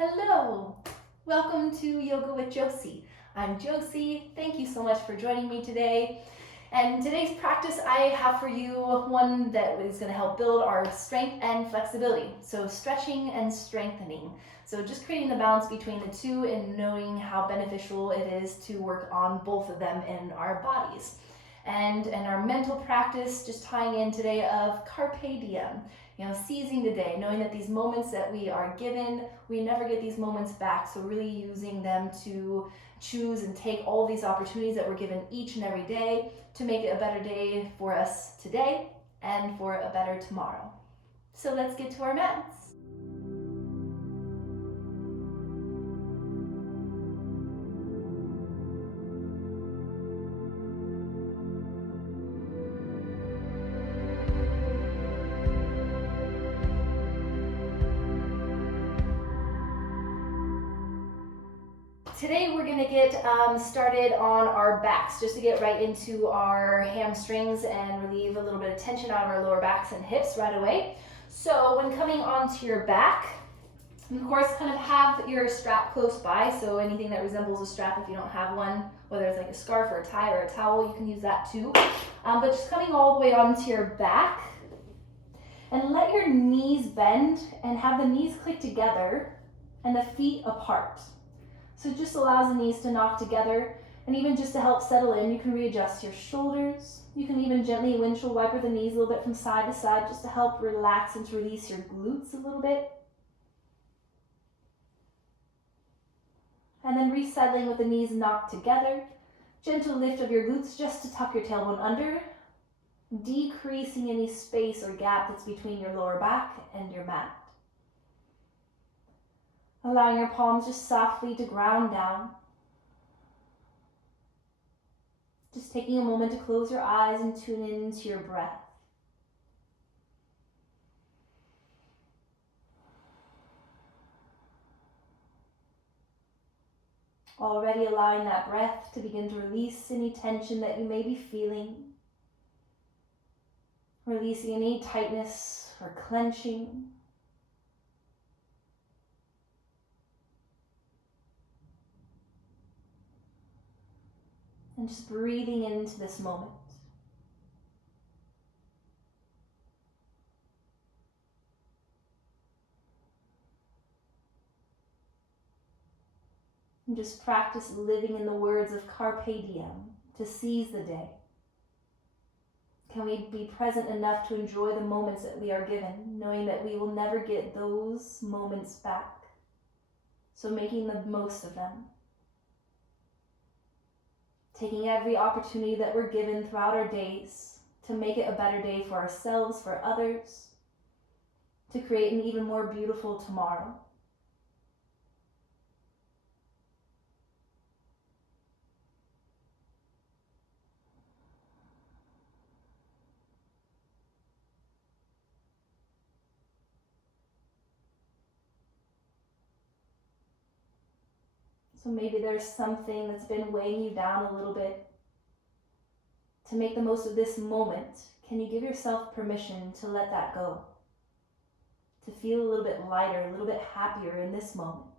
Hello, welcome to Yoga with Josie. I'm Josie. Thank you so much for joining me today. And today's practice I have for you one that is going to help build our strength and flexibility. So stretching and strengthening. So just creating the balance between the two and knowing how beneficial it is to work on both of them in our bodies. And our mental practice, just tying in today of carpe diem, seizing the day, knowing that these moments that we are given, we never get these moments back. So really using them to choose and take all these opportunities that we're given each and every day to make it a better day for us today and for a better tomorrow. So let's get to our mats. Today we're going to get started on our backs, just to get right into our hamstrings and relieve a little bit of tension out of our lower backs and hips right away. So when coming onto your back, of course, kind of have your strap close by, so anything that resembles a strap if you don't have one, whether it's like a scarf or a tie or a towel, you can use that too. But just coming all the way onto your back, and let your knees bend and have the knees click together and the feet apart. So it just allows the knees to knock together, and even just to help settle in, you can readjust your shoulders. You can even gently windshield wiper the knees a little bit from side to side just to help relax and to release your glutes a little bit. And then resettling with the knees knocked together. Gentle lift of your glutes just to tuck your tailbone under, decreasing any space or gap that's between your lower back and your mat. Allowing your palms just softly to ground down. Just taking a moment to close your eyes and tune into your breath. Already allowing that breath to begin to release any tension that you may be feeling. Releasing any tightness or clenching. And just breathing into this moment. And just practice living in the words of carpe diem, to seize the day. Can we be present enough to enjoy the moments that we are given, knowing that we will never get those moments back? So making the most of them. Taking every opportunity that we're given throughout our days to make it a better day for ourselves, for others, to create an even more beautiful tomorrow. So maybe there's something that's been weighing you down a little bit. To make the most of this moment, can you give yourself permission to let that go? To feel a little bit lighter, a little bit happier in this moment.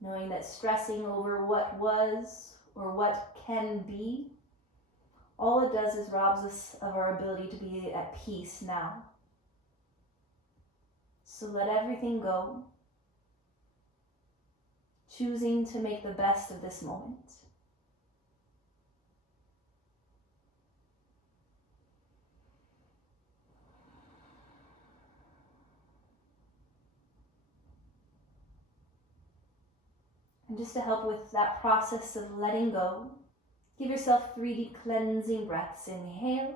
Knowing that stressing over what was or what can be, all it does is robs us of our ability to be at peace now. So let everything go, choosing to make the best of this moment. And just to help with that process of letting go, give yourself 3 deep cleansing breaths. Inhale.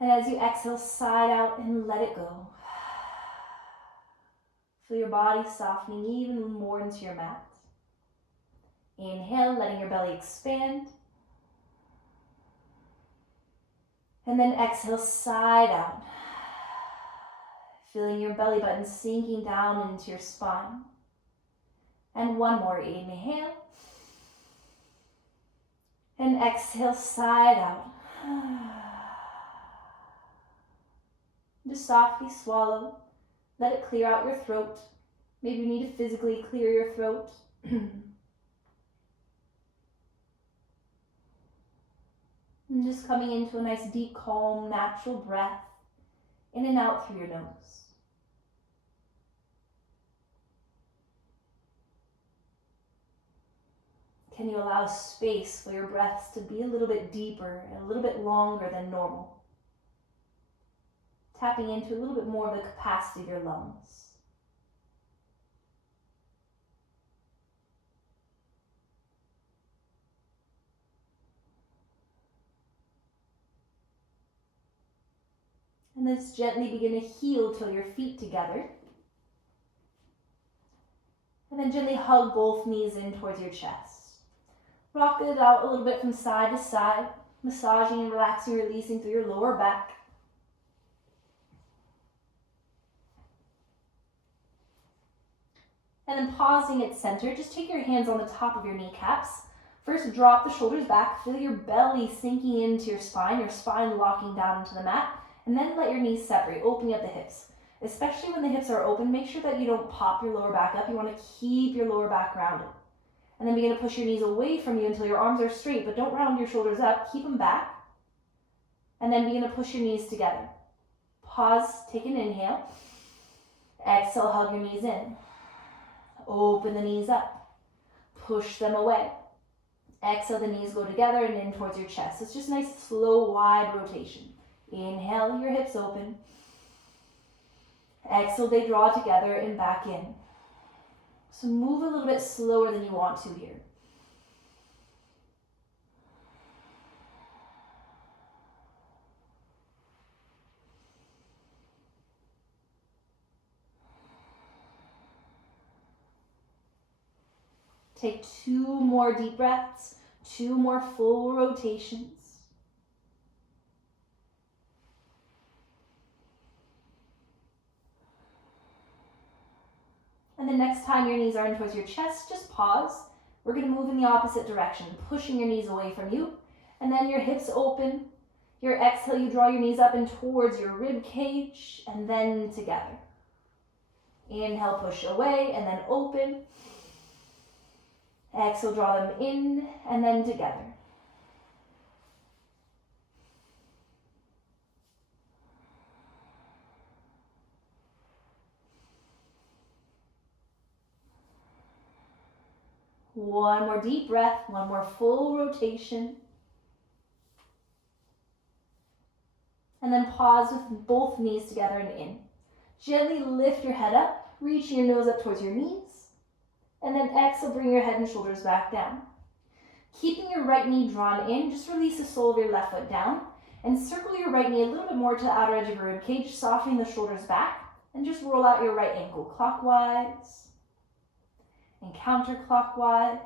And as you exhale, sigh out and let it go. Feel your body softening even more into your mat. Inhale, letting your belly expand. And then exhale, side out. Feeling your belly button sinking down into your spine. And one more, inhale. And exhale, side out. Just softly swallow. Let it clear out your throat. Maybe you need to physically clear your throat. And just coming into a nice, deep, calm, natural breath. In and out through your nose. Can you allow space for your breaths to be a little bit deeper and a little bit longer than normal? Tapping into a little bit more of the capacity of your lungs. And then just gently begin to heel till your feet together. And then gently hug both knees in towards your chest. Rock it out a little bit from side to side, massaging and relaxing, releasing through your lower back. And then pausing at center, just take your hands on the top of your kneecaps. First, drop the shoulders back, feel your belly sinking into your spine locking down into the mat, and then let your knees separate, opening up the hips. Especially when the hips are open, make sure that you don't pop your lower back up. You want to keep your lower back rounded. And then begin to push your knees away from you until your arms are straight, but don't round your shoulders up. Keep them back. And then begin to push your knees together. Pause, take an inhale. Exhale, hug your knees in. Open the knees up. Push them away. Exhale, the knees go together and in towards your chest. It's just a nice, slow, wide rotation. Inhale, your hips open. Exhale, they draw together and back in. So move a little bit slower than you want to here. Take 2 more deep breaths, 2 more full rotations. And the next time your knees are in towards your chest, just pause. We're going to move in the opposite direction, pushing your knees away from you. And then your hips open. Your exhale, you draw your knees up and towards your rib cage, and then together. Inhale, push away, and then open. Exhale, draw them in, and then together. One more deep breath, one more full rotation. And then pause with both knees together and in. Gently lift your head up, reaching your nose up towards your knees. And then exhale, bring your head and shoulders back down. Keeping your right knee drawn in, just release the sole of your left foot down. And circle your right knee a little bit more to the outer edge of your rib cage, softening the shoulders back. And just roll out your right ankle clockwise and counterclockwise.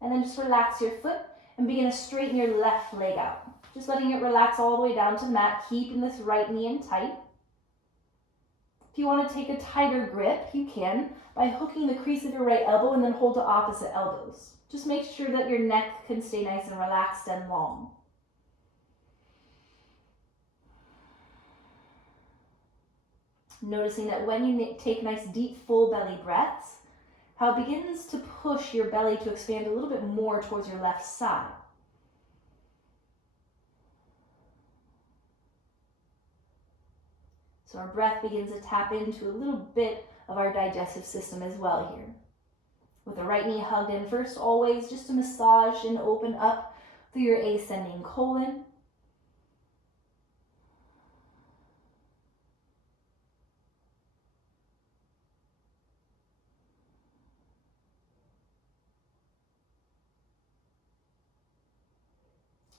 And then just relax your foot and begin to straighten your left leg out. Just letting it relax all the way down to the mat, keeping this right knee in tight. If you want to take a tighter grip, you can by hooking the crease of your right elbow and then hold the opposite elbows. Just make sure that your neck can stay nice and relaxed and long. Noticing that when you take nice deep full belly breaths, how it begins to push your belly to expand a little bit more towards your left side. So our breath begins to tap into a little bit of our digestive system as well here. With the right knee hugged in first, always just to massage and open up through your ascending colon.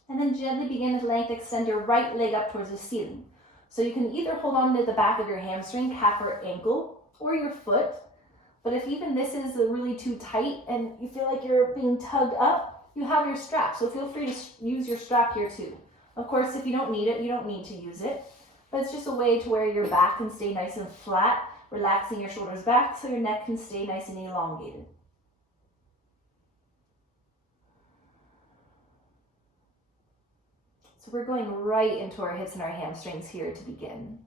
And then gently begin to length extend your right leg up towards the ceiling. So you can either hold on to the back of your hamstring, calf, or ankle, or your foot. But if even this is really too tight and you feel like you're being tugged up, you have your strap. So feel free to use your strap here too. Of course, if you don't need it, you don't need to use it. But it's just a way to where your back can stay nice and flat, relaxing your shoulders back so your neck can stay nice and elongated. we're going right into our hips and our hamstrings here to begin.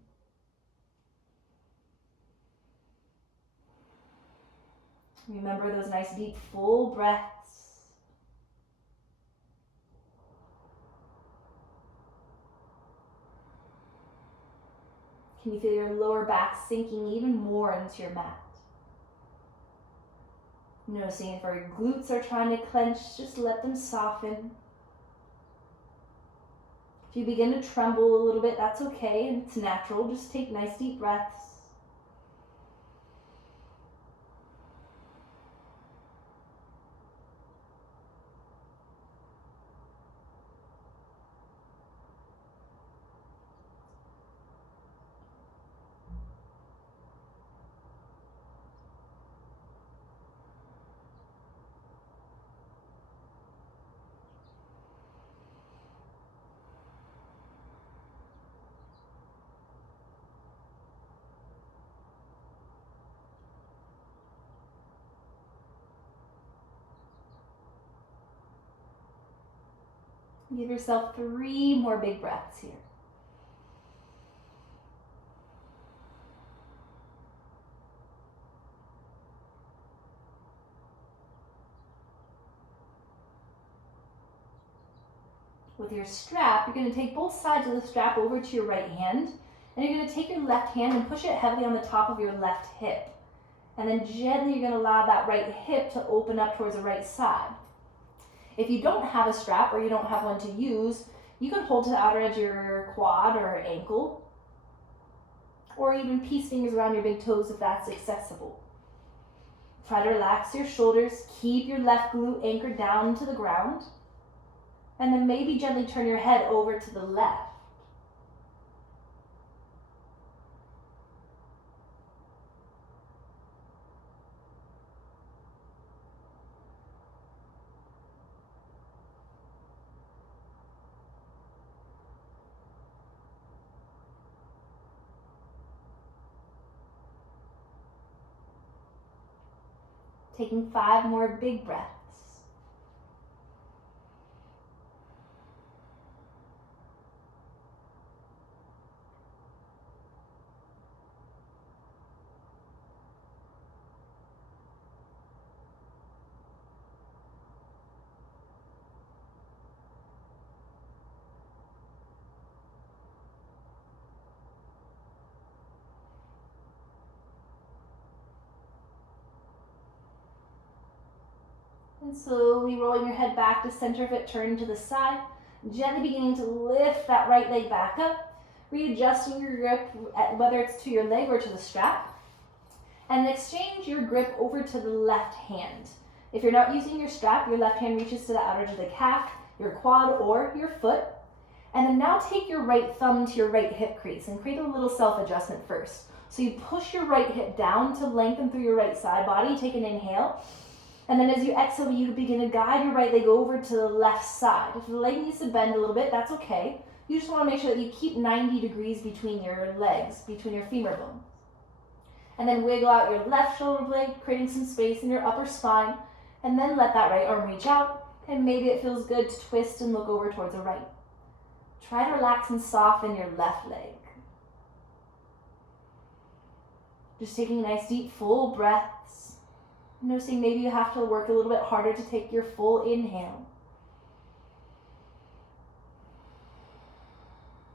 Remember those nice deep full breaths. Can you feel your lower back sinking even more into your mat? Noticing if our glutes are trying to clench, just let them soften. If you begin to tremble a little bit, that's okay, and it's natural. Just take nice deep breaths. Give yourself 3 more big breaths here. With your strap, you're going to take both sides of the strap over to your right hand, and you're going to take your left hand and push it heavily on the top of your left hip. And then gently you're going to allow that right hip to open up towards the right side. If you don't have a strap or you don't have one to use, you can hold to the outer edge of your quad or ankle, or even piece fingers around your big toes if that's accessible. Try to relax your shoulders, keep your left glute anchored down to the ground, and then maybe gently turn your head over to the left. Taking 5 more big breaths. And slowly rolling your head back to center of it, turn to the side, gently beginning to lift that right leg back up, readjusting your grip, whether it's to your leg or to the strap, and exchange your grip over to the left hand. If you're not using your strap, your left hand reaches to the outer edge of the calf, your quad, or your foot. And then now take your right thumb to your right hip crease and create a little self-adjustment first. So you push your right hip down to lengthen through your right side body, take an inhale. And then as you exhale, you begin to guide your right leg over to the left side. If the leg needs to bend a little bit, that's okay. You just want to make sure that you keep 90 degrees between your legs, between your femur bones. And then wiggle out your left shoulder blade, creating some space in your upper spine. And then let that right arm reach out. And maybe it feels good to twist and look over towards the right. Try to relax and soften your left leg. Just taking nice deep full breaths. Noticing maybe you have to work a little bit harder to take your full inhale.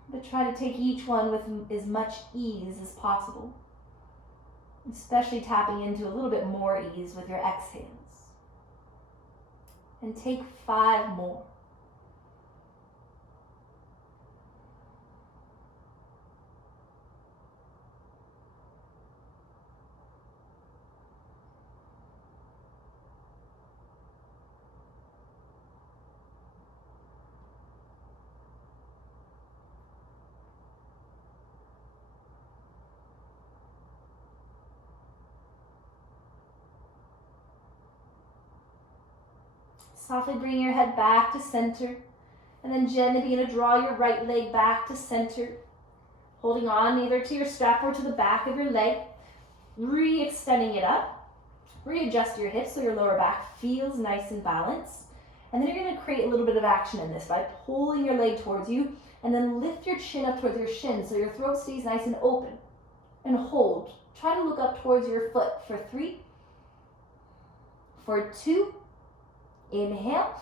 But try to take each one with as much ease as possible. Especially tapping into a little bit more ease with your exhales. And take 5 more. Softly bring your head back to center, and then gently begin to draw your right leg back to center, holding on either to your strap or to the back of your leg, re-extending it up. Readjust your hips so your lower back feels nice and balanced, And then you're going to create a little bit of action in this by pulling your leg towards you, and then lift your chin up towards your shin so your throat stays nice and open. And hold. Try to look up towards your foot for 3, for 2, inhale,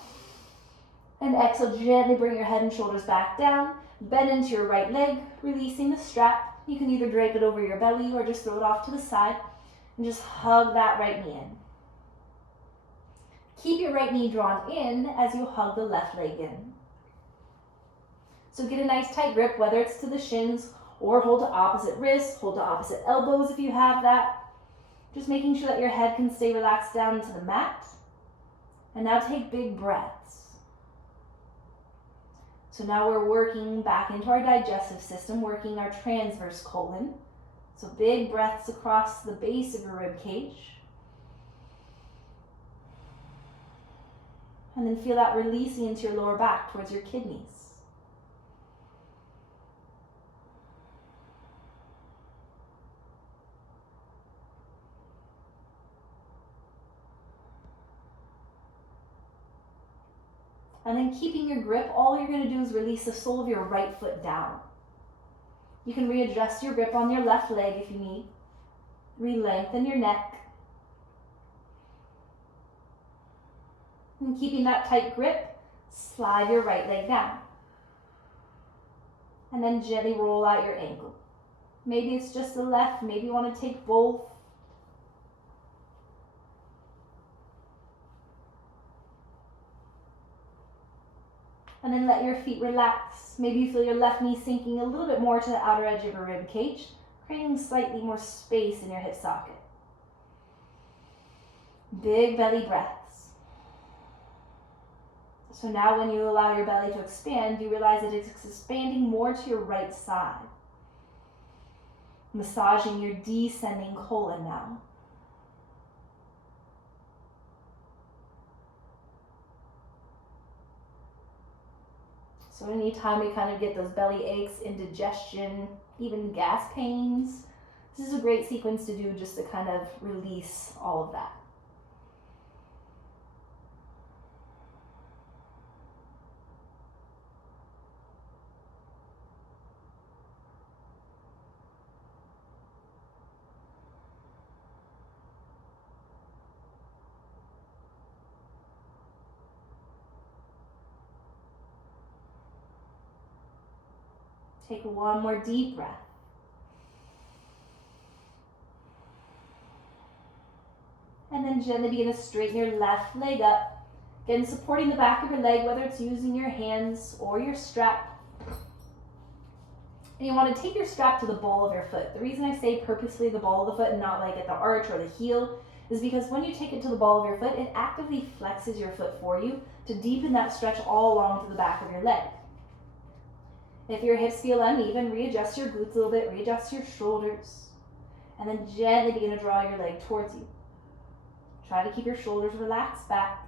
and exhale, gently bring your head and shoulders back down, bend into your right leg, releasing the strap. You can either drape it over your belly or just throw it off to the side, and just hug that right knee in. Keep your right knee drawn in as you hug the left leg in. So get a nice tight grip, whether it's to the shins or hold to opposite wrists, hold to opposite elbows if you have that. Just making sure that your head can stay relaxed down to the mat. And now take big breaths. So now we're working back into our digestive system, working our transverse colon. So big breaths across the base of your rib cage. And then feel that releasing into your lower back towards your kidneys. And then keeping your grip, all you're going to do is release the sole of your right foot down. You can readjust your grip on your left leg if you need. Re-lengthen your neck. And keeping that tight grip, slide your right leg down. And then gently roll out your ankle. Maybe it's just the left, maybe you want to take both. And then let your feet relax. Maybe you feel your left knee sinking a little bit more to the outer edge of your rib cage, creating slightly more space in your hip socket. Big belly breaths. So now when you allow your belly to expand, you realize that it's expanding more to your right side. Massaging your descending colon now. So anytime we kind of get those belly aches, indigestion, even gas pains, this is a great sequence to do just to kind of release all of that. Take one more deep breath. And then gently begin to straighten your left leg up. Again, supporting the back of your leg, whether it's using your hands or your strap. And you want to take your strap to the ball of your foot. The reason I say purposely the ball of the foot and not like at the arch or the heel is because when you take it to the ball of your foot, it actively flexes your foot for you to deepen that stretch all along to the back of your leg. If your hips feel uneven, readjust your glutes a little bit, readjust your shoulders, and then gently begin to draw your leg towards you. Try to keep your shoulders relaxed back.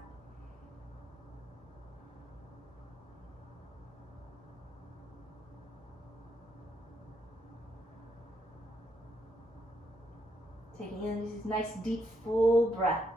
Taking in these nice, deep, full breaths.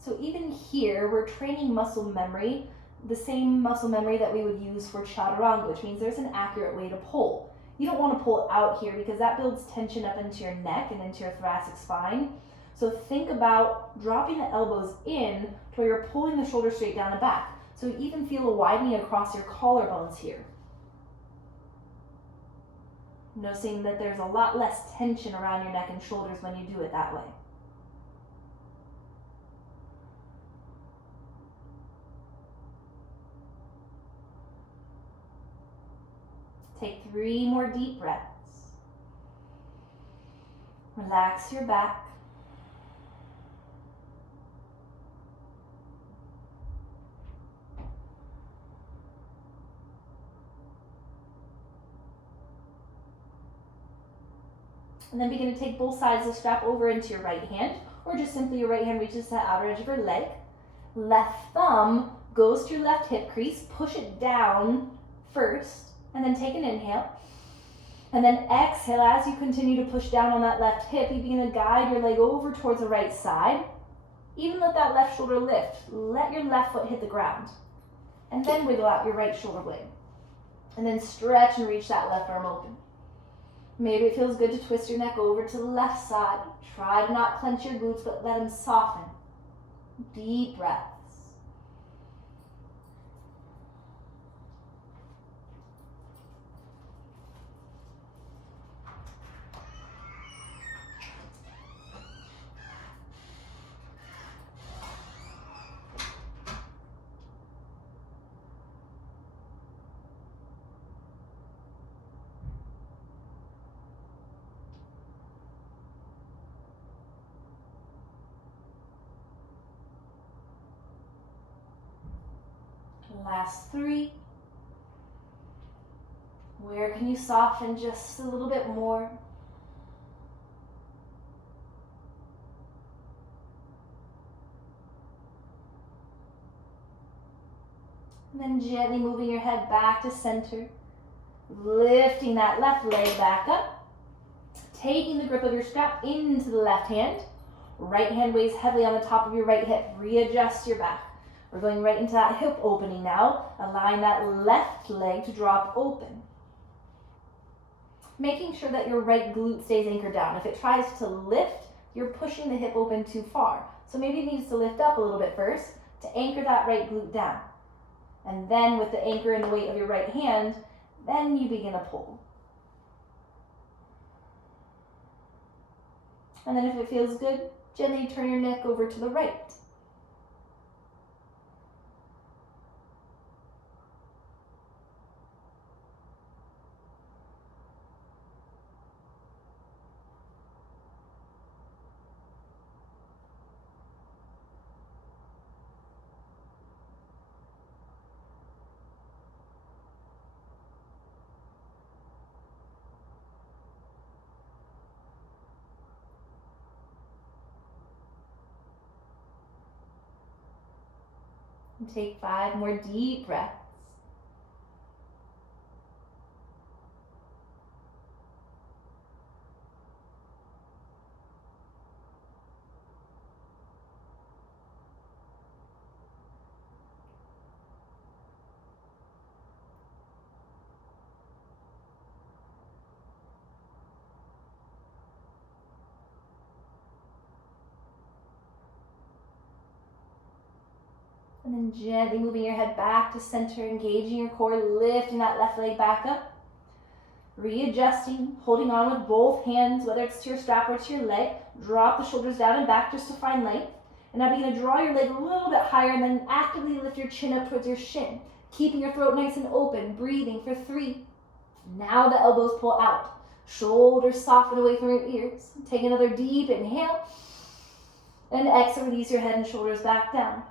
So even here, we're training muscle memory, the same muscle memory that we would use for chaturanga, which means there's an accurate way to pull. You don't want to pull out here because that builds tension up into your neck and into your thoracic spine. So think about dropping the elbows in to where you're pulling the shoulders straight down and back. So you even feel a widening across your collarbones here. Noticing that there's a lot less tension around your neck and shoulders when you do it that way. Take 3 more deep breaths. Relax your back. And then begin to take both sides of the strap over into your right hand, or just simply your right hand reaches to the outer edge of your leg. Left thumb goes to your left hip crease, push it down first, and then take an inhale. And then exhale as you continue to push down on that left hip. You begin to guide your leg over towards the right side. Even let that left shoulder lift. Let your left foot hit the ground. And then wiggle out your right shoulder blade. And then stretch and reach that left arm open. Maybe it feels good to twist your neck over to the left side. Try to not clench your glutes, but let them soften. Deep breaths. Last 3. Where can you soften just a little bit more? And then gently moving your head back to center. Lifting that left leg back up. Taking the grip of your strap into the left hand. Right hand weighs heavily on the top of your right hip. Readjust your back. We're going right into that hip opening now, allowing that left leg to drop open. Making sure that your right glute stays anchored down. If it tries to lift, you're pushing the hip open too far. So maybe it needs to lift up a little bit first to anchor that right glute down. And then with the anchor and the weight of your right hand, then you begin to pull. And then if it feels good, gently turn your neck over to the right. And take 5 more deep breaths. And then gently moving your head back to center, engaging your core, lifting that left leg back up. Readjusting, holding on with both hands, whether it's to your strap or to your leg. Drop the shoulders down and back just to find length. And now begin to draw your leg a little bit higher and then actively lift your chin up towards your shin. Keeping your throat nice and open, breathing for 3. Now the elbows pull out. Shoulders soften away from your ears. Take another deep inhale. And exhale, release your head and shoulders back down.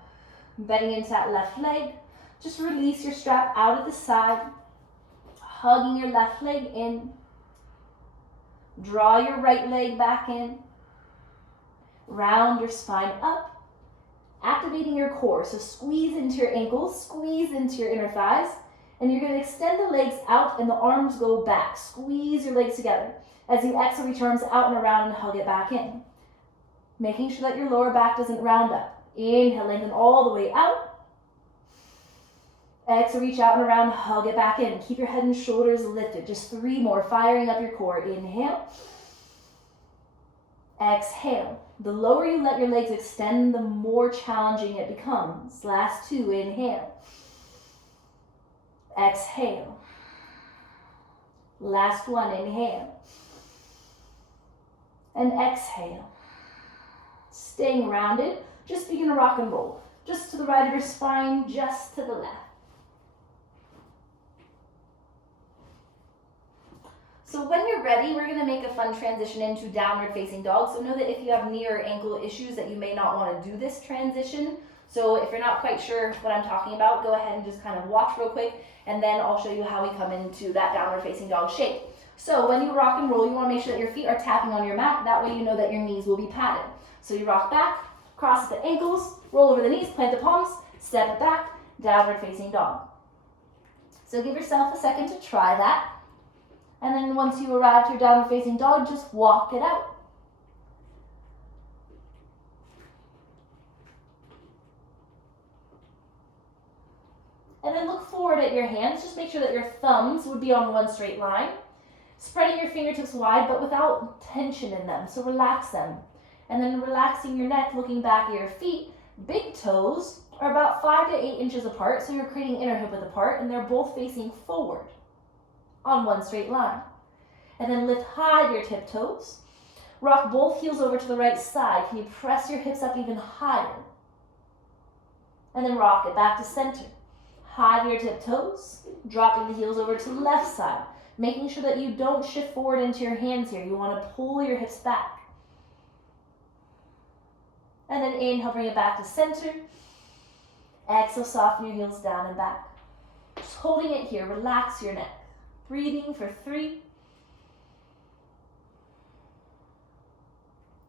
Bending into that left leg. Just release your strap out at the side. Hugging your left leg in. Draw your right leg back in. Round your spine up. Activating your core. So squeeze into your ankles, squeeze into your inner thighs. And you're going to extend the legs out and the arms go back. Squeeze your legs together. As you exhale, reach your arms out and around and hug it back in. Making sure that your lower back doesn't round up. Inhale, lengthen all the way out. Exhale, reach out and around, hug it back in. Keep your head and shoulders lifted. Just 3 more, firing up your core. Inhale. Exhale. The lower you let your legs extend, the more challenging it becomes. Last 2, inhale. Exhale. Last 1, inhale. And exhale. Staying rounded. Just begin to rock and roll. Just to the right of your spine, just to the left. So when you're ready, we're going to make a fun transition into downward facing dog. So know that if you have knee or ankle issues that you may not want to do this transition. So if you're not quite sure what I'm talking about, go ahead and just kind of watch real quick, and then I'll show you how we come into that downward facing dog shape. So when you rock and roll, you want to make sure that your feet are tapping on your mat. That way you know that your knees will be padded. So you rock back, cross at the ankles, roll over the knees, plant the palms, step it back, downward facing dog. So give yourself a second to try that. And then once you arrive to your downward facing dog, just walk it out. And then look forward at your hands. Just make sure that your thumbs would be on one straight line. Spreading your fingertips wide, but without tension in them. So relax them. And then relaxing your neck, looking back at your feet. Big toes are about 5 to 8 inches apart, so you're creating inner hip width apart, and they're both facing forward on one straight line. And then lift high to your tiptoes. Rock both heels over to the right side. Can you press your hips up even higher? And then rock it back to center. High to your tiptoes, dropping the heels over to the left side, making sure that you don't shift forward into your hands here. You want to pull your hips back. And then inhale, bring it back to center. Exhale, soften your heels down and back. Just holding it here, relax your neck. Breathing for 3.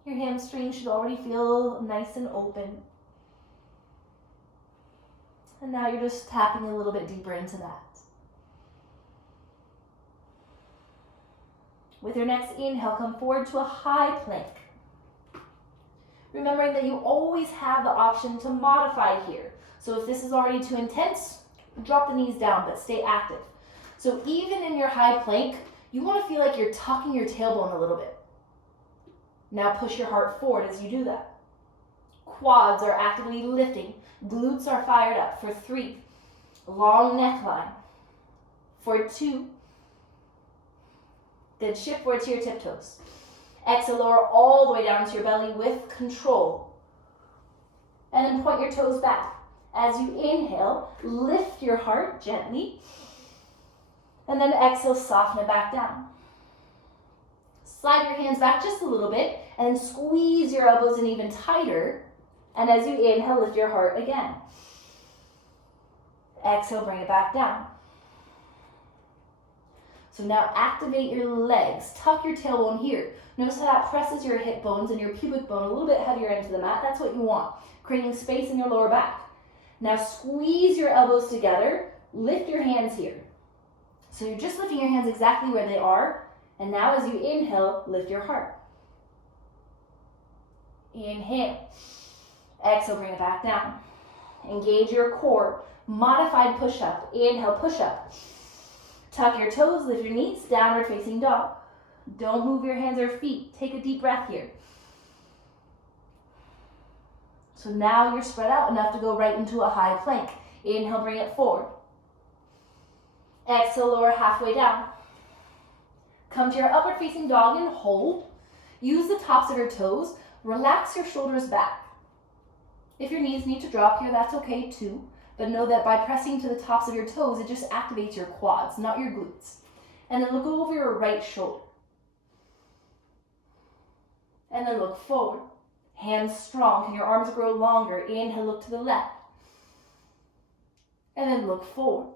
Your hamstrings should already feel nice and open. And now you're just tapping a little bit deeper into that. With your next inhale, come forward to a high plank. Remembering that you always have the option to modify here. So if this is already too intense, drop the knees down, but stay active. So even in your high plank, you want to feel like you're tucking your tailbone a little bit. Now push your heart forward as you do that. Quads are actively lifting. Glutes are fired up for 3. Long neckline. For 2. Then shift forward to your tiptoes. Exhale, lower all the way down to your belly with control. And then point your toes back. As you inhale, lift your heart gently. And then exhale, soften it back down. Slide your hands back just a little bit and then squeeze your elbows in even tighter. And as you inhale, lift your heart again. Exhale, bring it back down. So now activate your legs. Tuck your tailbone here. Notice how that presses your hip bones and your pubic bone a little bit heavier into the mat. That's what you want, creating space in your lower back. Now squeeze your elbows together. Lift your hands here. So you're just lifting your hands exactly where they are. And now as you inhale, lift your heart. Inhale. Exhale, bring it back down. Engage your core. Modified push-up. Inhale, push-up. Tuck your toes, lift your knees, downward facing dog. Don't move your hands or feet. Take a deep breath here. So now you're spread out enough to go right into a high plank. Inhale, bring it forward. Exhale, lower halfway down. Come to your upward facing dog and hold. Use the tops of your toes. Relax your shoulders back. If your knees need to drop here, that's okay too. But know that by pressing to the tops of your toes, it just activates your quads, not your glutes. And then look over your right shoulder. And then look forward. Hands strong. Can your arms grow longer? Inhale, look to the left. And then look forward.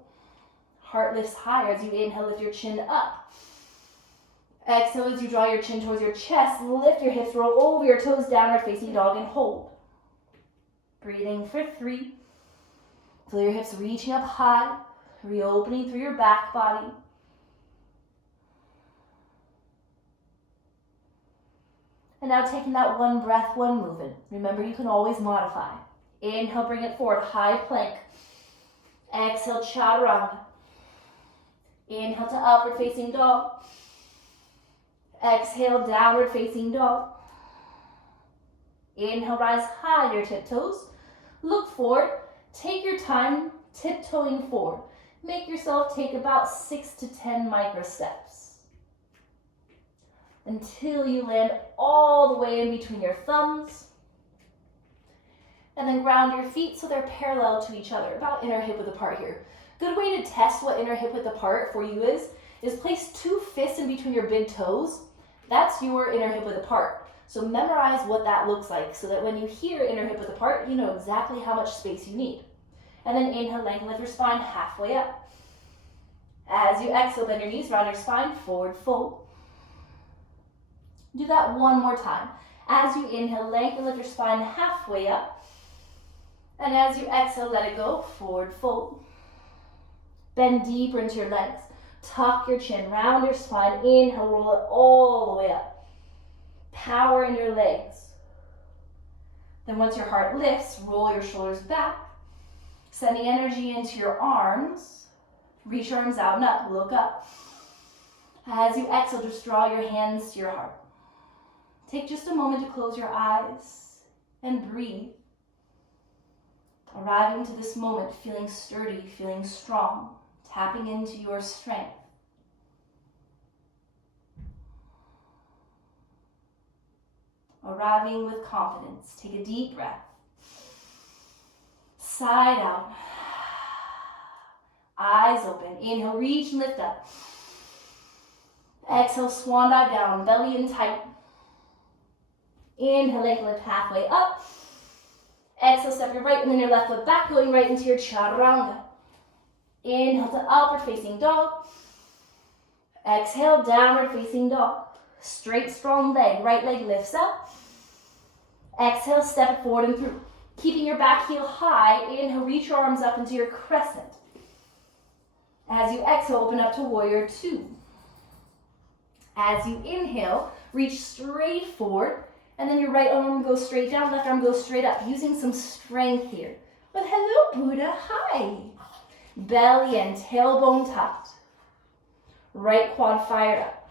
Heart lifts higher as you inhale, lift your chin up. Exhale as you draw your chin towards your chest. Lift your hips, roll over your toes, downward facing dog, and hold. Breathing for 3. Feel your hips reaching up high, reopening through your back body. And now taking that one breath, one movement. Remember, you can always modify. Inhale, bring it forward, high plank. Exhale, chaturanga. Inhale to upward facing dog. Exhale, downward facing dog. Inhale, rise high to your tiptoes. Look forward. Take your time tiptoeing forward. Make yourself take about 6 to 10 micro steps until you land all the way in between your thumbs. And then ground your feet so they're parallel to each other, about inner hip width apart here. Good way to test what inner hip width apart for you is place 2 fists in between your big toes. That's your inner hip width apart. So memorize what that looks like so that when you hear inner hip width apart, you know exactly how much space you need. And then inhale, lengthen, lift your spine halfway up. As you exhale, bend your knees, round your spine, forward fold. Do that one more time. As you inhale, lengthen, lift your spine halfway up. And as you exhale, let it go, forward fold. Bend deeper into your legs. Tuck your chin, round your spine. Inhale, roll it all the way up. Power in your legs. Then once your heart lifts, roll your shoulders back. Sending energy into your arms. Reach your arms out and up. Look up. As you exhale, just draw your hands to your heart. Take just a moment to close your eyes and breathe. Arriving to this moment, feeling sturdy, feeling strong, tapping into your strength. Arriving with confidence. Take a deep breath. Side out. Eyes open. Inhale, reach and lift up. Exhale, swan dive down, belly in tight. Inhale, lift halfway up. Exhale, step your right and then your left foot back, going right into your chaturanga. Inhale to upward facing dog. Exhale, downward facing dog. Straight, strong leg. Right leg lifts up. Exhale, step it forward and through. Keeping your back heel high, inhale, reach your arms up into your crescent. As you exhale, open up to warrior two. As you inhale, reach straight forward, and then your right arm goes straight down, left arm goes straight up, using some strength here. But hello, Buddha, hi. Belly and tailbone tucked. Right quad fired up.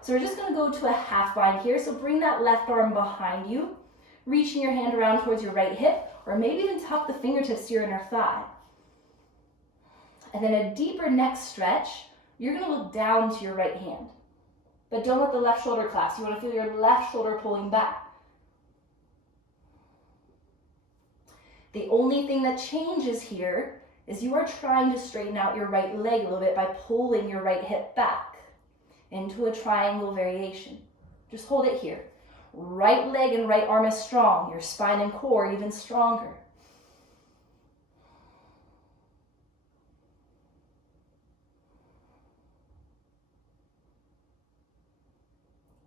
So we're just gonna go to a half bind here, so bring that left arm behind you, reaching your hand around towards your right hip, or maybe even tuck the fingertips to your inner thigh. And then a deeper neck stretch, you're gonna look down to your right hand. But don't let the left shoulder collapse. You want to feel your left shoulder pulling back. The only thing that changes here is you are trying to straighten out your right leg a little bit by pulling your right hip back into a triangle variation. Just hold it here. Right leg and right arm is strong. Your spine and core even stronger.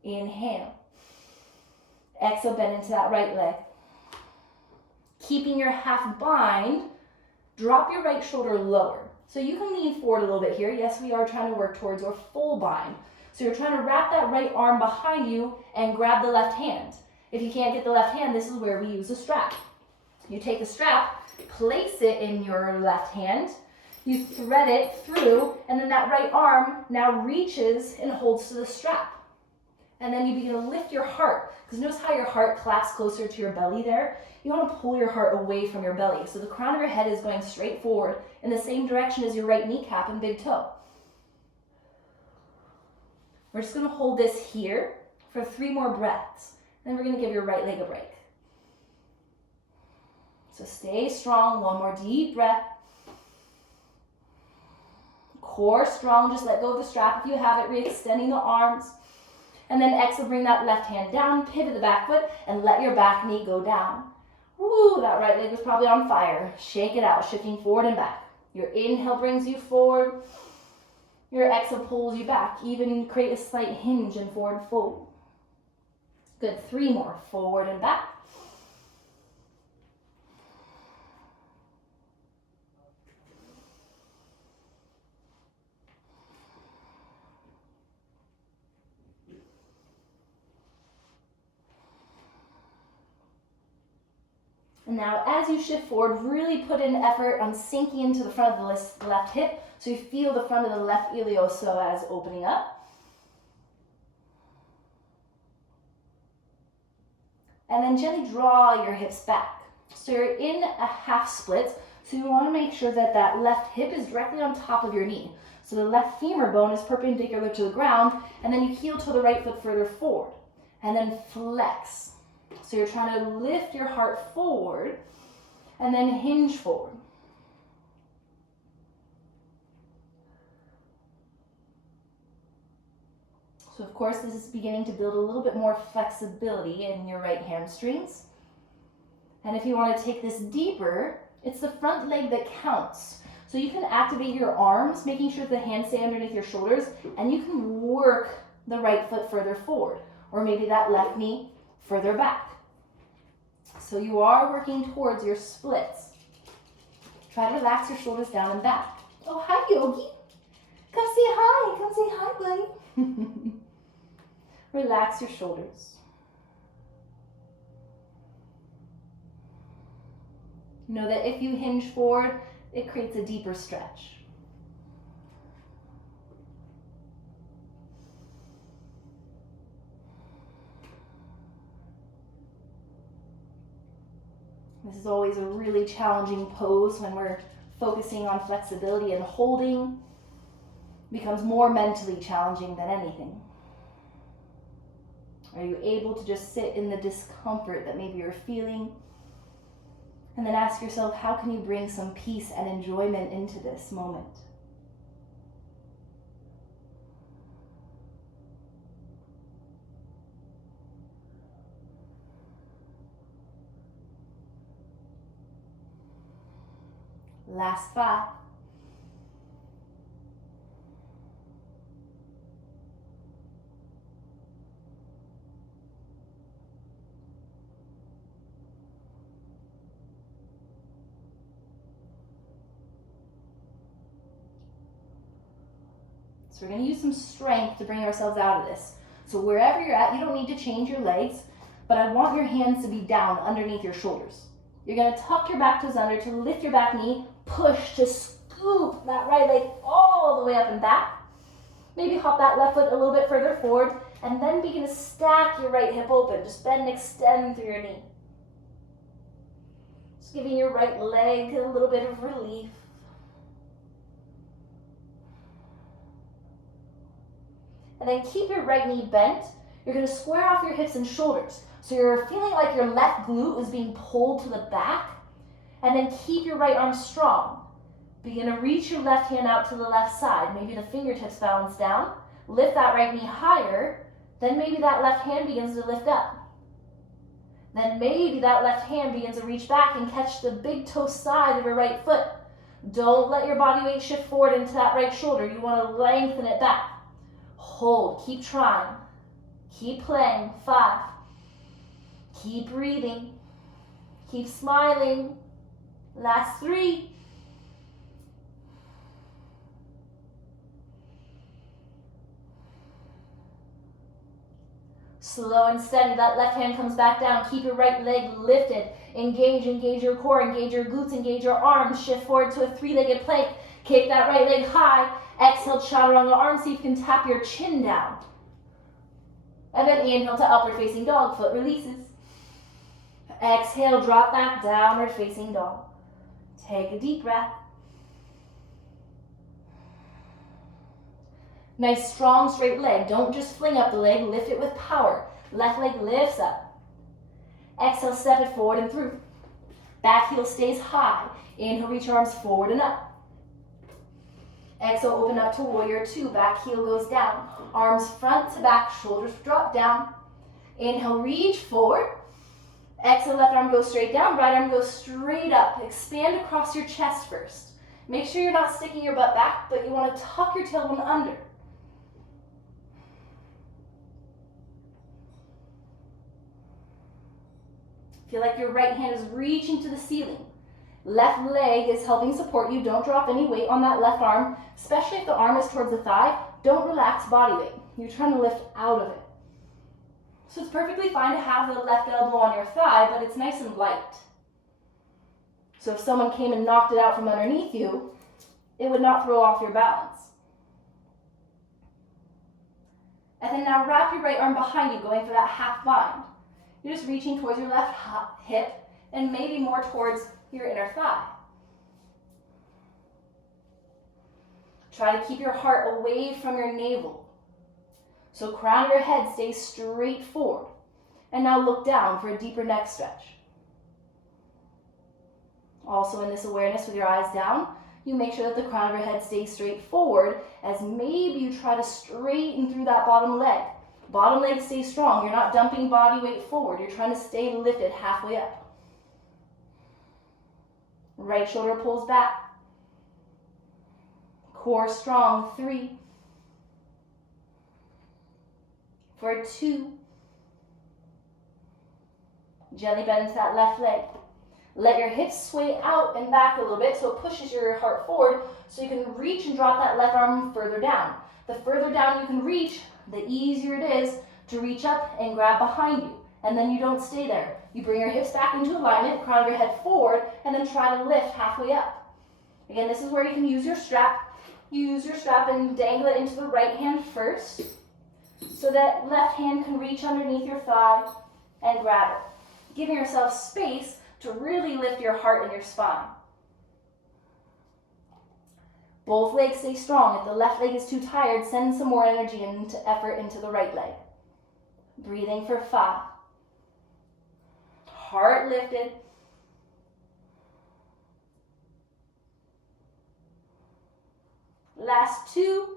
Inhale. Exhale, bend into that right leg. Keeping your half bind, drop your right shoulder lower. So you can lean forward a little bit here. Yes, we are trying to work towards our full bind. So you're trying to wrap that right arm behind you and grab the left hand. If you can't get the left hand, this is where we use a strap. You take the strap, place it in your left hand, you thread it through, and then that right arm now reaches and holds to the strap. And then you begin to lift your heart, because notice how your heart claps closer to your belly there? You want to pull your heart away from your belly. So the crown of your head is going straight forward in the same direction as your right kneecap and big toe. We're just going to hold this here for 3 more breaths. Then we're going to give your right leg a break. So stay strong. 1 more deep breath. Core strong. Just let go of the strap if you have it. Re-extending the arms. And then exhale, bring that left hand down, pivot the back foot, and let your back knee go down. Woo, that right leg was probably on fire. Shake it out, shifting forward and back. Your inhale brings you forward. Your exhale pulls you back. Even create a slight hinge and forward fold. Good, 3 more. Forward and back. And now as you shift forward, really put in effort on sinking into the front of the left hip so you feel the front of the left iliopsoas opening up. And then gently draw your hips back. So you're in a half split, so you want to make sure that that left hip is directly on top of your knee. So the left femur bone is perpendicular to the ground, and then you heel toe the right foot further forward. And then flex. So you're trying to lift your heart forward and then hinge forward. So of course, this is beginning to build a little bit more flexibility in your right hamstrings. And if you want to take this deeper, it's the front leg that counts. So you can activate your arms, making sure the hands stay underneath your shoulders, and you can work the right foot further forward, or maybe that left knee further back. So you are working towards your splits. Try to relax your shoulders down and back. Oh, hi, Yogi. Come say hi. Come say hi, buddy. Relax your shoulders. Know that if you hinge forward, it creates a deeper stretch. This is always a really challenging pose when we're focusing on flexibility, and holding becomes more mentally challenging than anything. Are you able to just sit in the discomfort that maybe you're feeling? And then ask yourself, how can you bring some peace and enjoyment into this moment? Last 5. So we're going to use some strength to bring ourselves out of this. So wherever you're at, you don't need to change your legs, but I want your hands to be down underneath your shoulders. You're going to tuck your back toes under to lift your back knee, push to scoop that right leg all the way up and back. Maybe hop that left foot a little bit further forward, and then begin to stack your right hip open. Just bend and extend through your knee. Just giving your right leg a little bit of relief. And then keep your right knee bent. You're going to square off your hips and shoulders. So you're feeling like your left glute is being pulled to the back. And then keep your right arm strong. Begin to reach your left hand out to the left side. Maybe the fingertips balance down. Lift that right knee higher. Then maybe that left hand begins to lift up. Then maybe that left hand begins to reach back and catch the big toe side of your right foot. Don't let your body weight shift forward into that right shoulder. You want to lengthen it back. Hold, keep trying, keep playing. 5, keep breathing, keep smiling. Last 3. Slow and steady, that left hand comes back down. Keep your right leg lifted. Engage your core, engage your glutes, engage your arms. Shift forward to a 3-legged plank. Kick that right leg high. Exhale, chaturanga arms, see if you can tap your chin down. And then inhale to upward facing dog, foot releases. Exhale, drop back, downward facing dog. Take a deep breath. Nice, strong, straight leg. Don't just fling up the leg, lift it with power. Left leg lifts up. Exhale, step it forward and through. Back heel stays high. Inhale, reach your arms forward and up. Exhale, open up to warrior 2. Back heel goes down. Arms front to back, shoulders drop down. Inhale, reach forward. Exhale, left arm goes straight down, right arm goes straight up. Expand across your chest first. Make sure you're not sticking your butt back, but you want to tuck your tailbone under. Feel like your right hand is reaching to the ceiling. Left leg is helping support you. Don't drop any weight on that left arm, especially if the arm is towards the thigh. Don't relax body weight. You're trying to lift out of it. So it's perfectly fine to have the left elbow on your thigh, but it's nice and light. So if someone came and knocked it out from underneath you, it would not throw off your balance. And then now wrap your right arm behind you, going for that half bind. You're just reaching towards your left hip and maybe more towards your inner thigh. Try to keep your heart away from your navel. So crown of your head stays straight forward. And now look down for a deeper neck stretch. Also in this awareness with your eyes down, you make sure that the crown of your head stays straight forward as maybe you try to straighten through that bottom leg. Bottom leg stays strong. You're not dumping body weight forward. You're trying to stay lifted halfway up. Right shoulder pulls back. Core strong. 3. For 2. Gently bend into that left leg. Let your hips sway out and back a little bit so it pushes your heart forward so you can reach and drop that left arm further down. The further down you can reach, the easier it is to reach up and grab behind you. And then you don't stay there. You bring your hips back into alignment, crown of your head forward, and then try to lift halfway up. Again, this is where you can use your strap. Use your strap and dangle it into the right hand first so that left hand can reach underneath your thigh and grab it. Giving yourself space to really lift your heart and your spine. Both legs stay strong. If the left leg is too tired, send some more energy and effort into the right leg. Breathing for 5. Heart lifted. Last 2.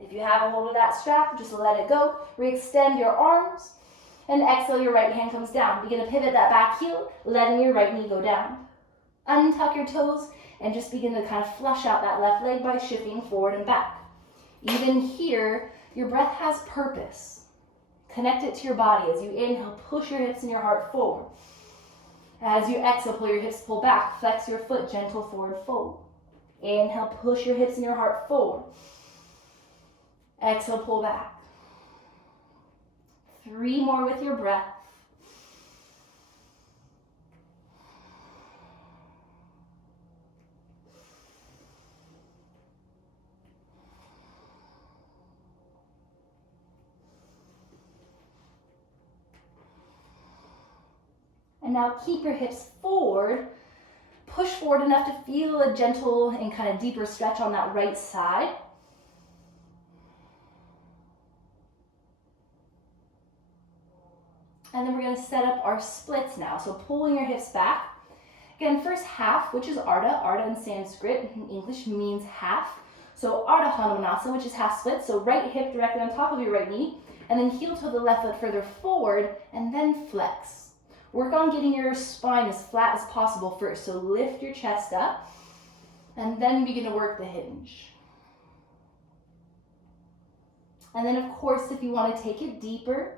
If you have a hold of that strap, just let it go. Re-extend your arms and exhale, your right hand comes down. Begin to pivot that back heel, letting your right knee go down. Untuck your toes and just begin to kind of flush out that left leg by shifting forward and back. Even here, your breath has purpose. Connect it to your body. As you inhale, push your hips and your heart forward. As you exhale, pull your hips, pull back. Flex your foot, gentle forward fold. Inhale, push your hips and your heart forward. Exhale, pull back. 3 more with your breath. And now keep your hips forward. Push forward enough to feel a gentle and kind of deeper stretch on that right side. And then we're going to set up our splits now. So pulling your hips back. Again, first half, which is Ardha. Ardha in Sanskrit, in English, means half. So Ardha Hanumanasana, which is half split. So right hip directly on top of your right knee. And then heel to the left foot further forward. And then flex. Work on getting your spine as flat as possible first. So lift your chest up. And then begin to work the hinge. And then, of course, if you want to take it deeper,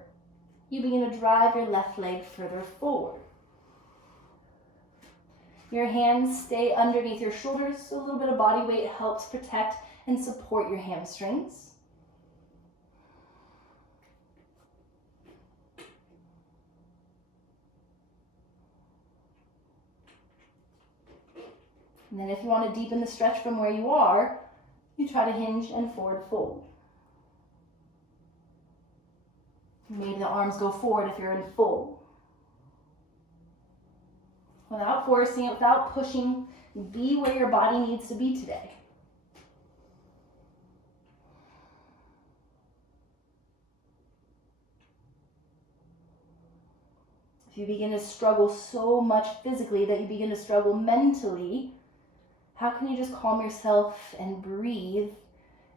you begin to drive your left leg further forward. Your hands stay underneath your shoulders. A little bit of body weight helps protect and support your hamstrings. And then if you want to deepen the stretch from where you are, you try to hinge and forward fold. Maybe the arms go forward if you're in full. Without forcing it, without pushing, be where your body needs to be today. If you begin to struggle so much physically that you begin to struggle mentally, how can you just calm yourself and breathe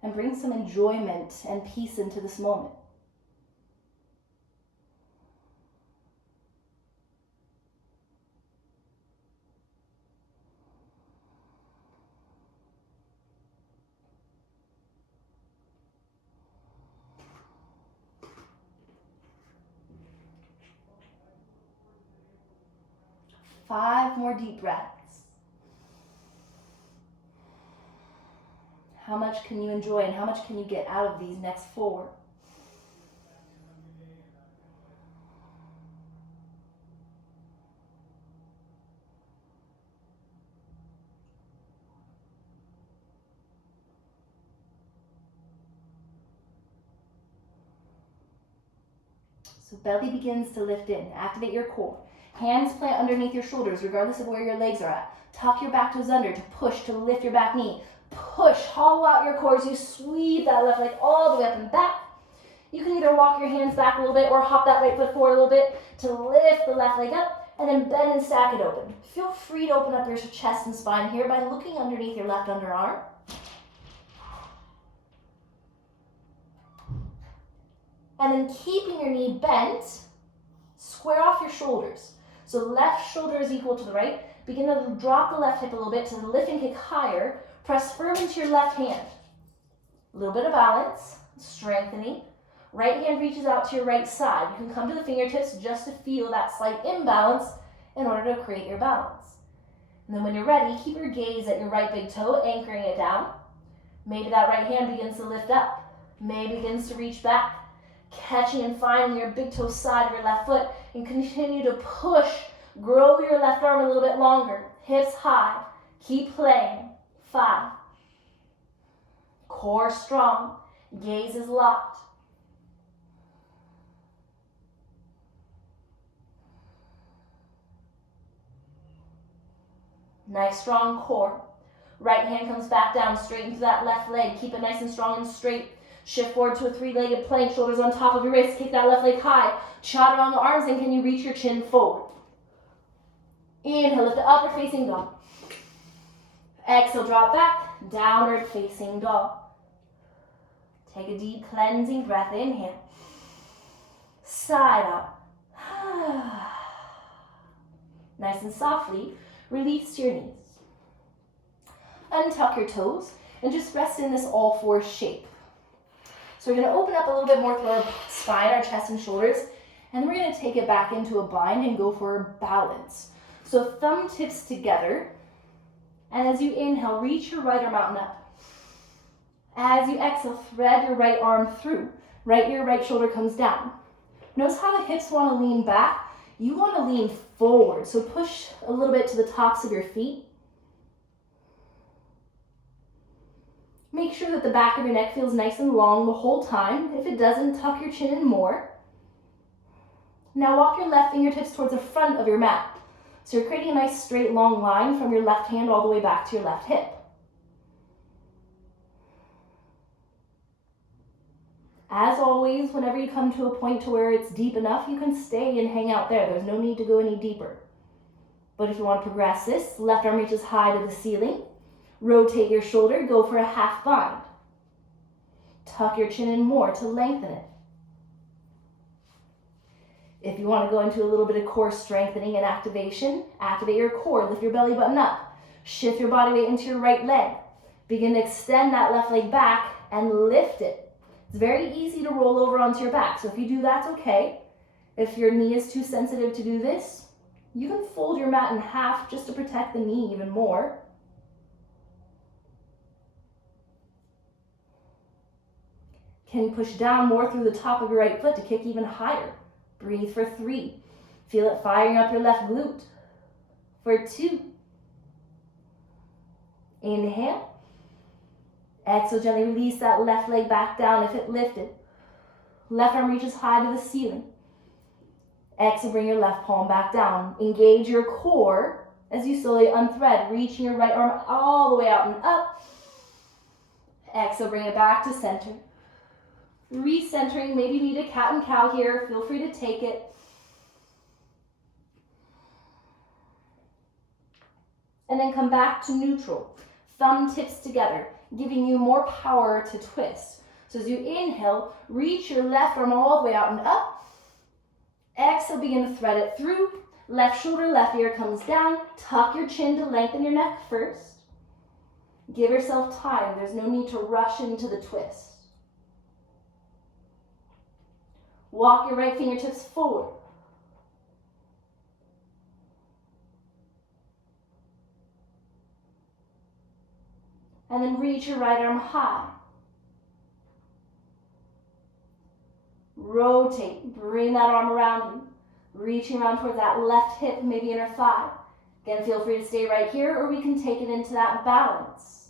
and bring some enjoyment and peace into this moment? Five more deep breaths. How much can you enjoy and how much can you get out of these next 4? So belly begins to lift in. Activate your core. Hands plant underneath your shoulders regardless of where your legs are at. Tuck your back toes under to push, to lift your back knee. Push, hollow out your core as you sweep that left leg all the way up and back. You can either walk your hands back a little bit or hop that right foot forward a little bit to lift the left leg up and then bend and stack it open. Feel free to open up your chest and spine here by looking underneath your left underarm. And then keeping your knee bent, square off your shoulders. So left shoulder is equal to the right. Begin to drop the left hip a little bit to lift and kick higher. Press firm into your left hand. A little bit of balance, strengthening. Right hand reaches out to your right side. You can come to the fingertips just to feel that slight imbalance in order to create your balance. And then when you're ready, keep your gaze at your right big toe, anchoring it down. Maybe that right hand begins to lift up. Maybe begins to reach back. Catching and finding your big toe side of your left foot, and continue to push. Grow your left arm a little bit longer. Hips high. Keep playing. 5. Core strong. Gaze is locked. Nice strong core. Right hand comes back down, straight into that left leg. Keep it nice and strong and straight. Shift forward to a 3-legged plank, shoulders on top of your wrists. Kick that left leg high. Chaturanga the arms, and can you reach your chin forward? Inhale, lift the upward facing dog. Exhale, drop back, downward facing dog. Take a deep cleansing breath, inhale. Side up. Nice and softly, release your knees. Untuck your toes, and just rest in this all fours shape. So we're going to open up a little bit more through our spine, our chest and shoulders, and we're going to take it back into a bind and go for balance. So thumb tips together, and as you inhale, reach your right arm out and up. As you exhale, thread your right arm through. Right ear, right shoulder comes down. Notice how the hips want to lean back. You want to lean forward, so push a little bit to the tops of your feet. Make sure that the back of your neck feels nice and long the whole time. If it doesn't, tuck your chin in more. Now walk your left fingertips towards the front of your mat. So you're creating a nice straight long line from your left hand all the way back to your left hip. As always, whenever you come to a point to where it's deep enough, you can stay and hang out there. There's no need to go any deeper. But if you want to progress this, left arm reaches high to the ceiling. Rotate your shoulder, go for a half bind. Tuck your chin in more to lengthen it. If you want to go into a little bit of core strengthening and activation, activate your core, lift your belly button up. Shift your body weight into your right leg. Begin to extend that left leg back and lift it. It's very easy to roll over onto your back, so if you do, that's okay. If your knee is too sensitive to do this, you can fold your mat in half just to protect the knee even more. Can you push down more through the top of your right foot to kick even higher? Breathe for 3. Feel it firing up your left glute. For 2. Inhale. Exhale, gently release that left leg back down if it lifted. Left arm reaches high to the ceiling. Exhale, bring your left palm back down. Engage your core as you slowly unthread, reaching your right arm all the way out and up. Exhale, bring it back to center. Recentering, maybe you need a cat and cow here. Feel free to take it. And then come back to neutral. Thumb tips together, giving you more power to twist. So as you inhale, reach your left arm all the way out and up. Exhale, begin to thread it through. Left shoulder, left ear comes down. Tuck your chin to lengthen your neck first. Give yourself time. There's no need to rush into the twist. Walk your right fingertips forward. And then reach your right arm high. Rotate, bring that arm around you. Reaching around towards that left hip, maybe inner thigh. Again, feel free to stay right here, or we can take it into that balance.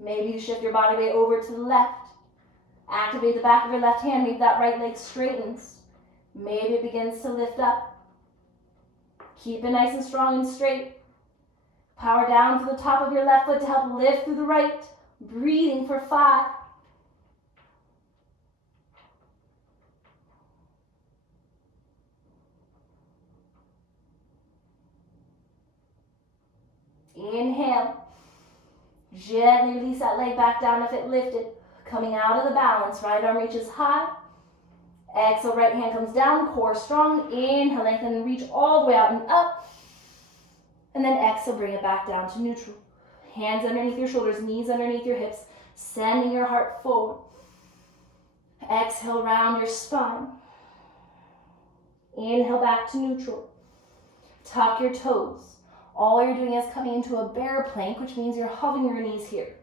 Maybe you shift your body weight over to the left. Activate the back of your left hand, maybe that right leg straightens. Maybe it begins to lift up. Keep it nice and strong and straight. Power down to the top of your left foot to help lift through the right. Breathing for 5. Inhale. Gently release that leg back down if it lifted. Coming out of the balance, right arm reaches high. Exhale, right hand comes down, core strong. Inhale, lengthen and reach all the way out and up. And then exhale, bring it back down to neutral. Hands underneath your shoulders, knees underneath your hips, sending your heart forward. Exhale, round your spine. Inhale back to neutral. Tuck your toes. All you're doing is coming into a bear plank, which means you're hovering your knees here.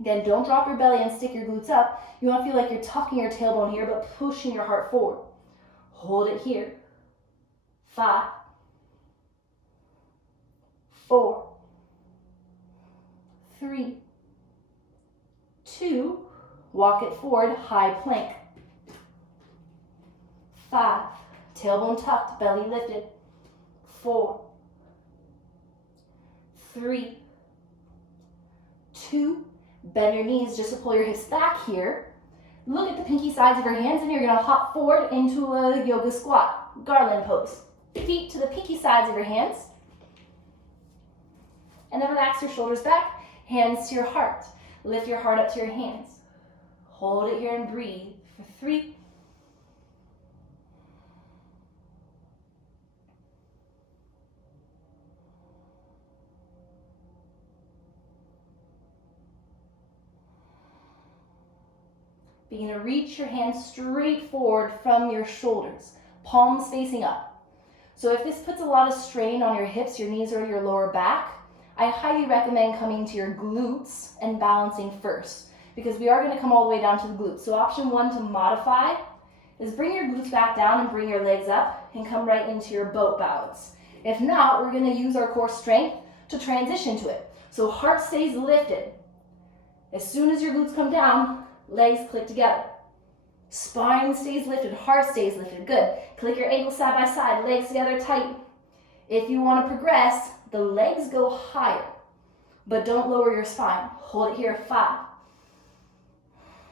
Again, don't drop your belly and stick your glutes up. You want to feel like you're tucking your tailbone here, but pushing your heart forward. Hold it here. 5, 4, 3, 2, walk it forward, high plank. 5, tailbone tucked, belly lifted. 4, 3, 2, bend your knees just to pull your hips back here. Look at the pinky sides of your hands, and you're going to hop forward into a yoga squat, garland pose. Feet to the pinky sides of your hands. And then relax your shoulders back, hands to your heart. Lift your heart up to your hands. Hold it here and breathe for 3, 2. Begin to reach your hands straight forward from your shoulders, palms facing up. So if this puts a lot of strain on your hips, your knees, or your lower back, I highly recommend coming to your glutes and balancing first, because we are going to come all the way down to the glutes. So option 1 to modify is bring your glutes back down and bring your legs up and come right into your boat balance. If not, we're going to use our core strength to transition to it. So heart stays lifted. As soon as your glutes come down, legs click together. Spine stays lifted, heart stays lifted. Good. Click your ankles side by side, legs together tight. If you want to progress, the legs go higher, but don't lower your spine. Hold it here, 5.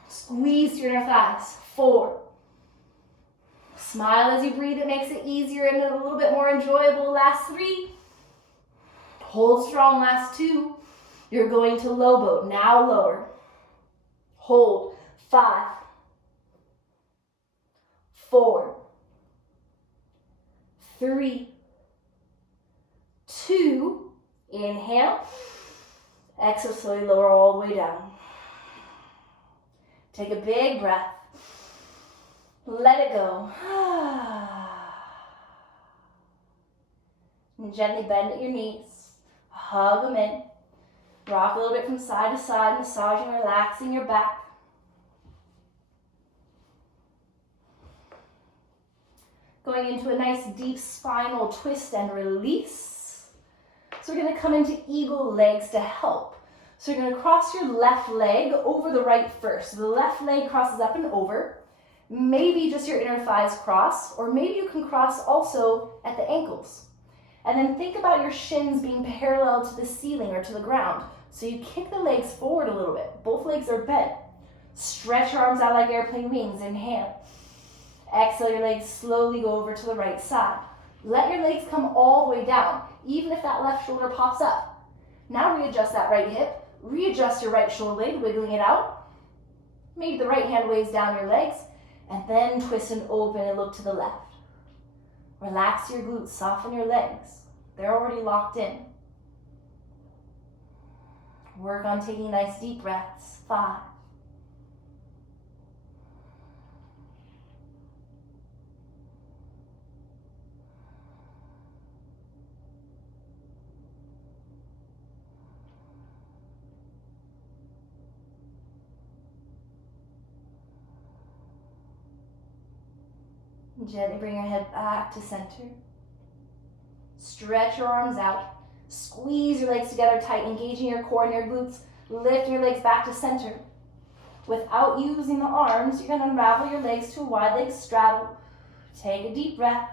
Squeeze your inner thighs, 4. Smile as you breathe, it makes it easier and a little bit more enjoyable. Last 3. Hold strong, last 2. You're going to low boat, now lower. Hold, 5, 4, 3, 2, inhale, exhale, slowly lower all the way down. Take a big breath, let it go. And gently bend at your knees, hug them in, rock a little bit from side to side, massaging, relaxing your back. Going into a nice deep spinal twist and release. So we're going to come into eagle legs to help. So you're going to cross your left leg over the right first. So the left leg crosses up and over. Maybe just your inner thighs cross, or maybe you can cross also at the ankles. And then think about your shins being parallel to the ceiling or to the ground. So you kick the legs forward a little bit. Both legs are bent. Stretch your arms out like airplane wings. Inhale. Exhale, your legs slowly go over to the right side. Let your legs come all the way down, even if that left shoulder pops up. Now readjust that right hip. Readjust your right shoulder blade, wiggling it out. Maybe the right hand weighs down your legs, and then twist and open and look to the left. Relax your glutes, soften your legs. They're already locked in. Work on taking nice deep breaths. 5. Gently bring your head back to center. Stretch your arms out. Squeeze your legs together tight, engaging your core and your glutes. Lift your legs back to center. Without using the arms, you're going to unravel your legs to a wide leg straddle. Take a deep breath.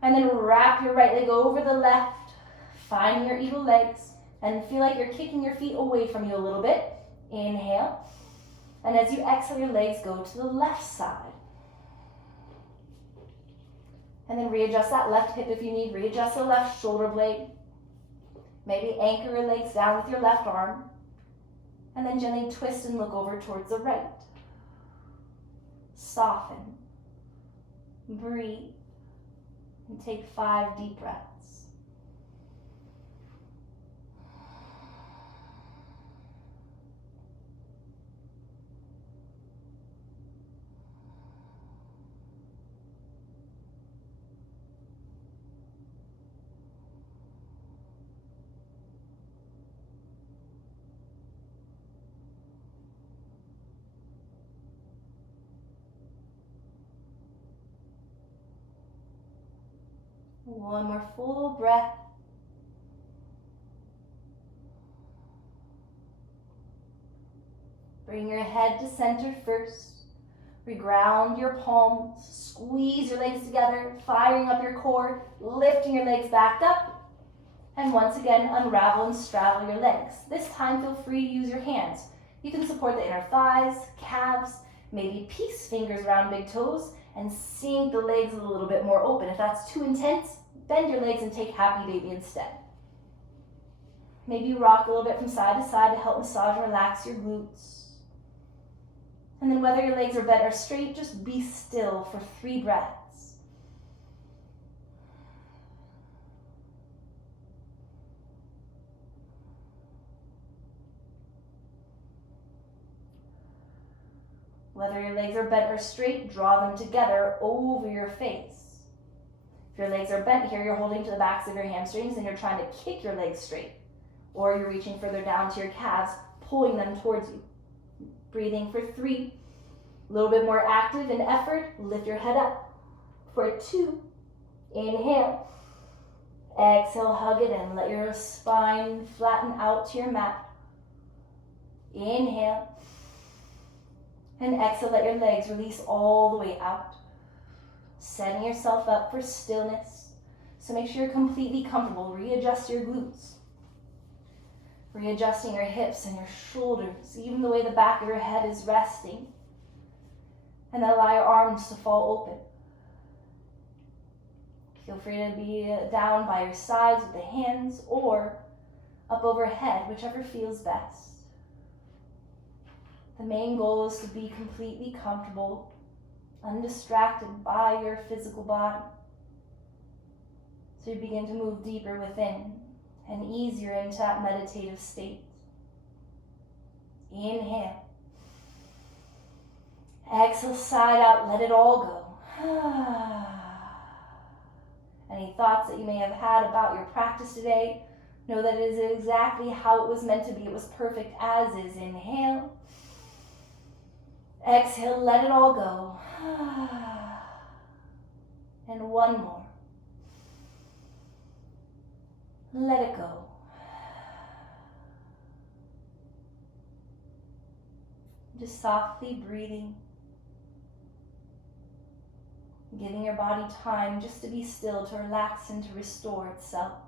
And then wrap your right leg over the left, finding your eagle legs. And feel like you're kicking your feet away from you a little bit. Inhale. And as you exhale, your legs go to the left side. And then readjust that left hip if you need. Readjust the left shoulder blade. Maybe anchor your legs down with your left arm. And then gently twist and look over towards the right. Soften. Breathe. And take 5 deep breaths. One more full breath. Bring your head to center first. Reground your palms. Squeeze your legs together, firing up your core, lifting your legs back up. And once again, unravel and straddle your legs. This time, feel free to use your hands. You can support the inner thighs, calves, maybe peace fingers around big toes, and sink the legs a little bit more open. If that's too intense, bend your legs and take happy baby instead. Maybe rock a little bit from side to side to help massage and relax your glutes. And then whether your legs are bent or straight, just be still for 3 breaths. Whether your legs are bent or straight, draw them together over your face. If your legs are bent here, you're holding to the backs of your hamstrings and you're trying to kick your legs straight. Or you're reaching further down to your calves, pulling them towards you. Breathing for 3. A little bit more active in effort. Lift your head up. For 2. Inhale. Exhale, hug it in. Let your spine flatten out to your mat. Inhale. And exhale, let your legs release all the way out. Setting yourself up for stillness. So make sure you're completely comfortable. Readjust your glutes. Readjusting your hips and your shoulders, even the way the back of your head is resting. And then allow your arms to fall open. Feel free to be down by your sides with the hands or up overhead, whichever feels best. The main goal is to be completely comfortable, undistracted by your physical body. So you begin to move deeper within and easier into that meditative state. Inhale. Exhale, side out, let it all go. Any thoughts that you may have had about your practice today, know that it is exactly how it was meant to be. It was perfect as is. Inhale. Exhale, let it all go. And one more. Let it go. Just softly breathing. Giving your body time just to be still, to relax and to restore itself.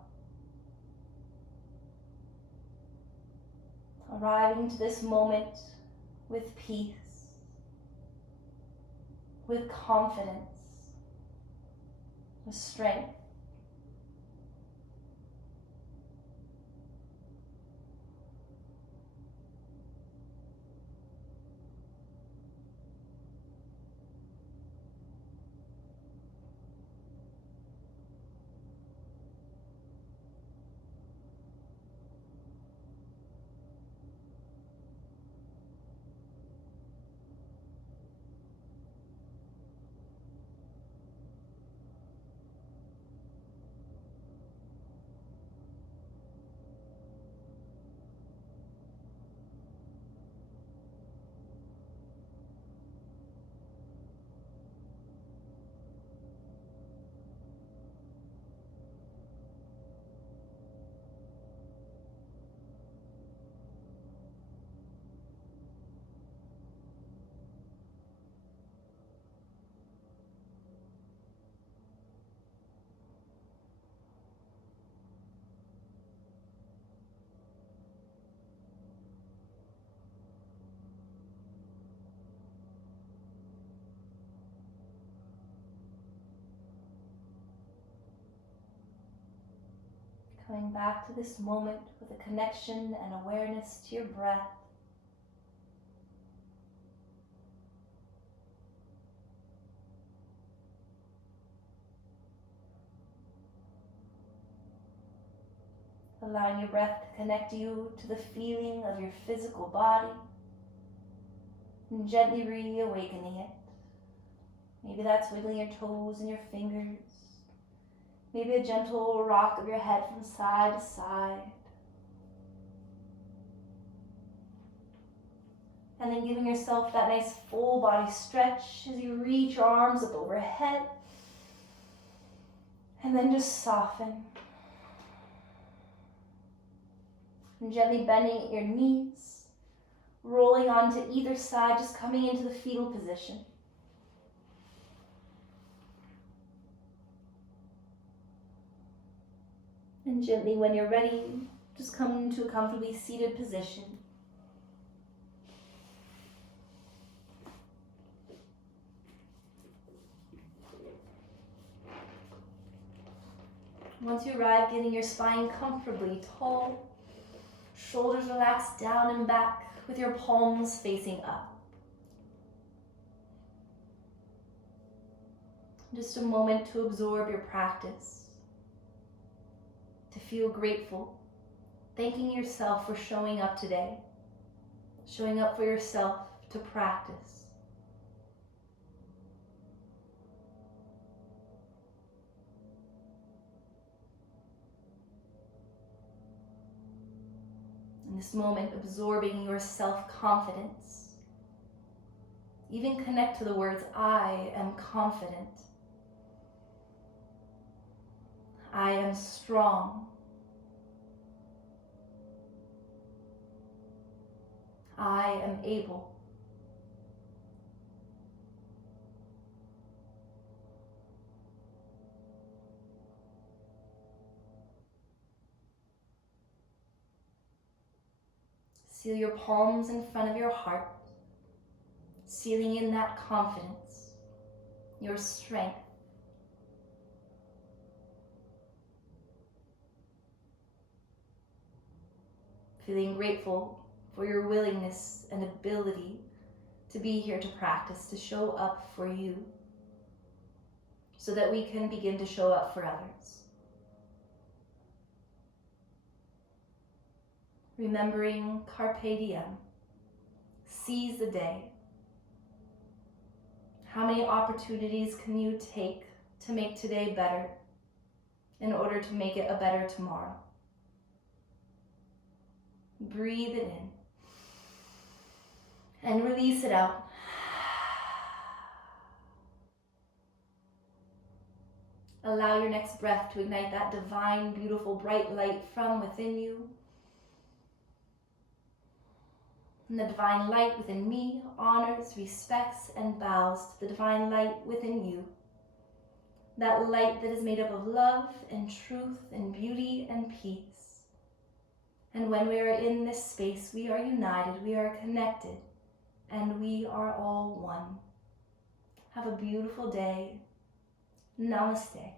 Arriving to this moment with peace, with confidence, with strength. Coming back to this moment with a connection and awareness to your breath. Allowing your breath to connect you to the feeling of your physical body and gently reawakening it. Maybe that's wiggling your toes and your fingers. Maybe a gentle rock of your head from side to side. And then giving yourself that nice full body stretch as you reach your arms up overhead. And then just soften. And gently bending at your knees, rolling onto either side, just coming into the fetal position. And gently, when you're ready, just come into a comfortably seated position. Once you arrive, getting your spine comfortably tall, shoulders relaxed down and back with your palms facing up. Just a moment to absorb your practice, to feel grateful, thanking yourself for showing up today, showing up for yourself to practice. In this moment, absorbing your self-confidence. Even connect to the words, I am confident. I am strong. I am able. Seal your palms in front of your heart, sealing in that confidence, your strength. Feeling grateful for your willingness and ability to be here to practice, to show up for you, so that we can begin to show up for others. Remembering carpe diem, seize the day. How many opportunities can you take to make today better in order to make it a better tomorrow? Breathe it in and release it out. Allow your next breath to ignite that divine, beautiful, bright light from within you. And the divine light within me honors, respects, and bows to the divine light within you. That light that is made up of love and truth and beauty and peace. And when we are in this space, we are united, we are connected, and we are all one. Have a beautiful day. Namaste.